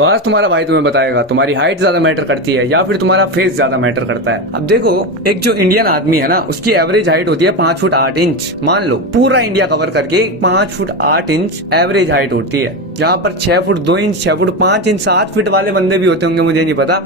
तो आज तुम्हारा भाई तुम्हें बताएगा तुम्हारी हाइट ज्यादा मैटर करती है या फिर तुम्हारा फेस ज्यादा मैटर करता है। अब देखो, एक जो इंडियन आदमी है ना, उसकी एवरेज हाइट होती है 5 फुट 8 इंच। मान लो पूरा इंडिया कवर करके 5 फुट 8 इंच एवरेज हाइट होती है। यहाँ पर 6 foot 2 inch, 6 foot 5 inch, 7 feet वाले बंदे भी होते होंगे, मुझे नहीं पता।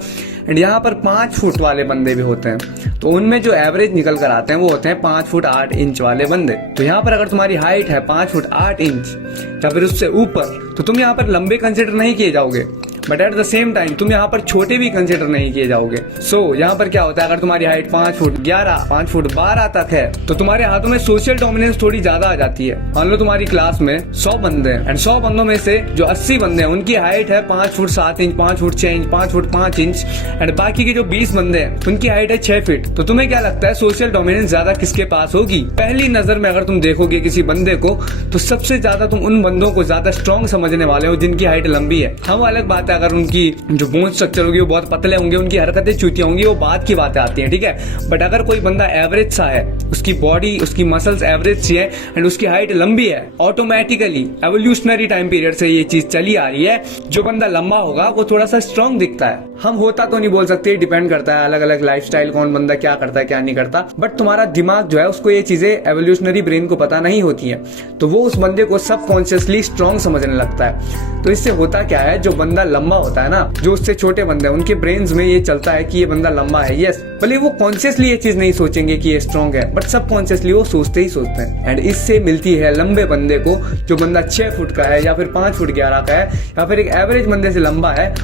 एंड यहाँ पर 5 फुट वाले बंदे भी होते हैं। तो उनमें जो एवरेज निकल कर आते हैं वो होते हैं 5 फुट 8 इंच वाले बंदे। तो यहाँ पर अगर तुम्हारी हाइट है 5 फुट 8 इंच या फिर उससे ऊपर, तो तुम यहाँ पर लंबे कंसिडर नहीं किए जाओगे, but at the same time तुम यहाँ पर छोटे भी कंसिडर नहीं किए जाओगे। सो यहाँ पर क्या होता है, अगर तुम्हारी हाइट 5 फुट 11, 5 फुट 12 तक है, तो तुम्हारे हाथों में सोशल डोमिनेंस थोड़ी ज्यादा आ जाती है। मान लो तुम्हारी क्लास में 100 बंदे हैं एंड 100 बंदों में से जो 80 बंदे हैं उनकी हाइट है 5 foot 7 inch, 5 foot 6 inch, 5 foot 5 inch and बाकी के जो 20 बंदे हैं उनकी हाइट है 6 फीट। तो तुम्हें क्या लगता है सोशल डोमिनेंस ज्यादा किसके पास होगी? पहली नजर में अगर तुम देखोगे किसी बंदे को, तो सबसे ज्यादा तुम उन बंदों को ज्यादा स्ट्रॉन्ग समझने वाले हो जिनकी हाइट लंबी है। हाँ, वो अलग बात है अगर उनकी जो बोन स्ट्रक्चर होगी वो बहुत पतले होंगे, उनकी हरकतें चूतियां होंगी, वो बात की बातें आती हैं, ठीक है। बट अगर कोई बंदा एवरेज सा है, उसकी बॉडी, उसकी मसल्स एवरेज सी है एंड उसकी हाइट लंबी है, ऑटोमेटिकली एवोल्यूशनरी टाइम पीरियड से ये चीज चली आ रही है, जो बंदा लंबा होगा वो थोड़ा सा स्ट्रॉन्ग दिखता है। हम होता तो नहीं बोल सकते, डिपेंड करता है अलग अलग लाइफस्टाइल, कौन बंदा क्या करता है क्या नहीं करता। बट तुम्हारा दिमाग जो है उसको ये चीजें एवोल्यूशनरी ब्रेन को पता नहीं होती है, तो वो उस बंदे को सबकॉन्शियसली स्ट्रॉन्ग समझने लगता है। तो इससे होता क्या है, जो बंदा लंबा होता है ना, जो उससे छोटे बंदे हैं, उनके ब्रेन्स में ये चलता है कि ये बंदा लंबा है। यस, भले वो कॉन्शियसली ये चीज नहीं सोचेंगे कि ये स्ट्रॉन्ग है, बट सबकॉन्शियसली वो सोचते ही सोचते हैं। एंड इससे मिलती है लंबे बंदे को, जो बंदा 6 फुट का है या फिर 5 फुट 11 का है या फिर एक एवरेज बंदे से लंबा है,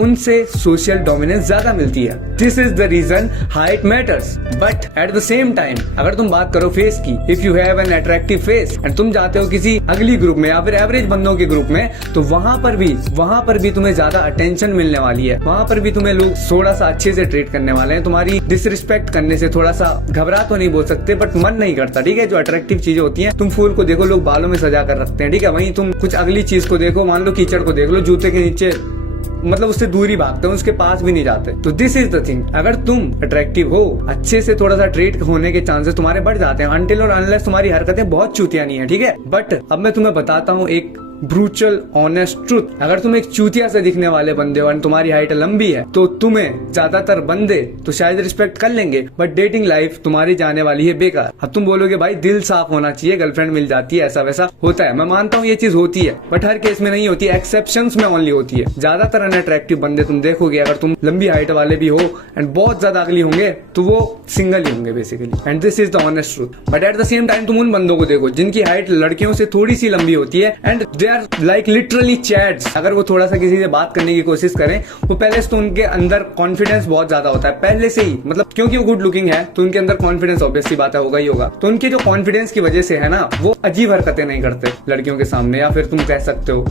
उनसे सोशल डोमिनेंस ज्यादा मिलती है। This is the reason height matters. But at the same time अगर तुम बात करो फेस की, if you have an attractive face and तुम जाते हो किसी अगली ग्रुप में या फिर एवरेज बंदों के ग्रुप में, तो वहां पर भी तुम्हें ज्यादा अटेंशन मिलने वाली है। वहां पर भी तुम्हें लोग थोड़ा सा अच्छे से ट्रीट करने वाले हैं। तुम्हारी डिसरिस्पेक्ट करने से थोड़ा सा घबरा तो नहीं बोल सकते, बट मन नहीं करता, ठीक है। जो अट्रैक्टिव चीजें होती हैं, तुम फूल को देखो लोग बालों में सजा कर रखते हैं, ठीक है। वहीं तुम कुछ अगली चीज को देखो, मान लो कीचड़ को देख लो, जूते के नीचे मतलब उससे दूरी भागते हैं, उसके पास भी नहीं जाते। तो दिस इज द थिंग, अगर तुम अट्रैक्टिव हो, अच्छे से थोड़ा सा ट्रीट होने के चांसेस तुम्हारे बढ़ जाते हैं, अनटिल और अनलेस तुम्हारी हरकतें बहुत चूतिया नहीं है, ठीक है। बट अब मैं तुम्हें बताता हूँ एक ब्रूचल ऑनेस्ट ट्रूथ। अगर तुम एक चूतिया से दिखने वाले बंदे हो और तुम्हारी हाइट लंबी है, तो तुम्हें ज्यादातर बंदे तो शायद रिस्पेक्ट कर लेंगे, बट डेटिंग लाइफ तुम्हारी जाने वाली है बेकार। अब तुम बोलोगे भाई दिल साफ होना चाहिए, गर्लफ्रेंड मिल जाती है, ऐसा वैसा होता है। मैं मानता हूँ ये चीज होती है, बट हर केस में नहीं होती, एक्सेप्शंस में ओनली होती है। ज्यादातर अनअट्रैक्टिव बंदे तुम देखोगे, अगर तुम लंबी हाइट वाले भी हो एंड बहुत ज्यादा अगली होंगे, तो वो सिंगल ही होंगे basically, and this is the honest truth. But at the same time तुम उन बंदों को देखो जिनकी हाइट लड़कियों से थोड़ी सी लंबी होती है and they are like literally chats. अगर वो थोड़ा सा किसी से बात करने की कोशिश करें, वो पहले से तो उनके अंदर कॉन्फिडेंस बहुत ज्यादा होता है पहले से ही, मतलब क्योंकि वो गुड लुकिंग है तो उनके अंदर कॉन्फिडेंस ऑब्वियसली बात है होगा ही होगा। तो उनके जो कॉन्फिडेंस की वजह से है ना, वो अजीब हरकतें नहीं करते लड़कियों के सामने, या फिर तुम कह सकते हो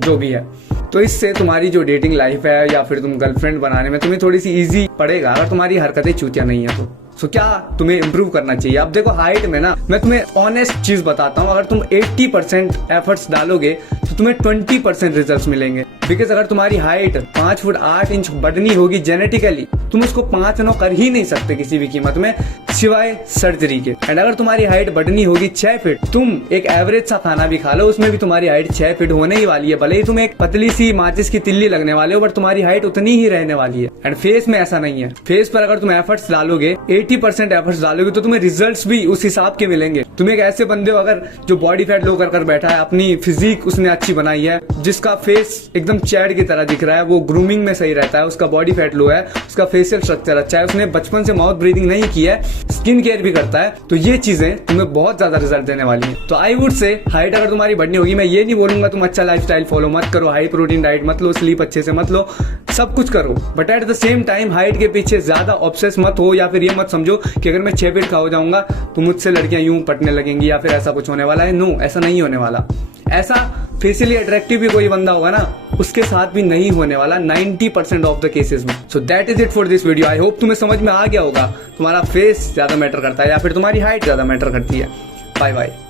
जो भी है। तो इससे तुम्हारी जो डेटिंग लाइफ है या फिर तुम गर्लफ्रेंड बनाने में तुम्हें थोड़ी सी इजी पड़ेगा, अगर तुम्हारी हरकतें चूतिया नहीं है तो। सो क्या तुम्हें इंप्रूव करना चाहिए? अब देखो हाइट में ना, मैं तुम्हें ऑनेस्ट चीज बताता हूँ, अगर तुम 80% एफर्ट्स डालोगे तो तुम्हें 20% रिजल्ट्स मिलेंगे। बिकॉज अगर तुम्हारी हाइट 5 फुट 8 इंच बढ़नी होगी जेनेटिकली, तुम उसको 5-9 कर ही नहीं सकते किसी भी कीमत में, सिवाय सर्जरी के। एंड अगर तुम्हारी हाइट बढ़नी होगी 6 फीट, तुम एक एवरेज सा खाना भी खा लो, उसमें भी तुम्हारी हाइट 6 फीट होने ही वाली है। भले ही तुम एक पतली सी माचिस की तिल्ली लगने वाले हो, बट तुम्हारी हाइट उतनी ही रहने वाली है। एंड फेस में ऐसा नहीं है। फेस पर अगर तुम एफर्ट्स डालोगे, 80% एफर्ट्स डालोगे, तो तुम्हें रिजल्ट्स भी उस हिसाब के मिलेंगे। तुम एक ऐसे बंदे हो अगर जो बॉडी फैट लो कर बैठा है, अपनी फिजिक उसने अच्छी बनाई है, जिसका फेस एकदम चैड की तरह दिख रहा है, वो ग्रूमिंग में सही रहता है, उसका बॉडी फैट लो है, उसका फेशियल स्ट्रक्चर अच्छा है, उसने बचपन से माउथ ब्रीदिंग नहीं की है, स्किन केयर भी करता है, तो ये चीजें तुम्हें बहुत ज्यादा रिजल्ट देने वाली हैं। तो आई वुड से हाइट अगर तुम्हारी बढ़नी होगी, मैं ये नहीं बोलूंगा तुम अच्छा लाइफस्टाइल फॉलो मत करो, हाई प्रोटीन डाइट मत लो, स्लीप अच्छे से मत लो, सब कुछ करो, but at the same time height के पीछे ज्यादा ऑब्सेस मत हो, या फिर ये मत समझो कि अगर मैं 6 फीट का हो जाऊंगा तो मुझसे लड़कियां यूं पटने लगेंगी या फिर ऐसा कुछ होने वाला है। नो, ऐसा नहीं होने वाला। ऐसा फेसियली अट्रैक्टिव भी कोई बंदा होगा ना, उसके साथ भी नहीं होने वाला 90% ऑफ द केसेस में। So that is it for this video. I hope तुम्हें समझ में आ गया होगा तुम्हारा फेस ज्यादा मैटर करता है या फिर तुम्हारी हाइट ज्यादा मैटर करती है। Bye bye.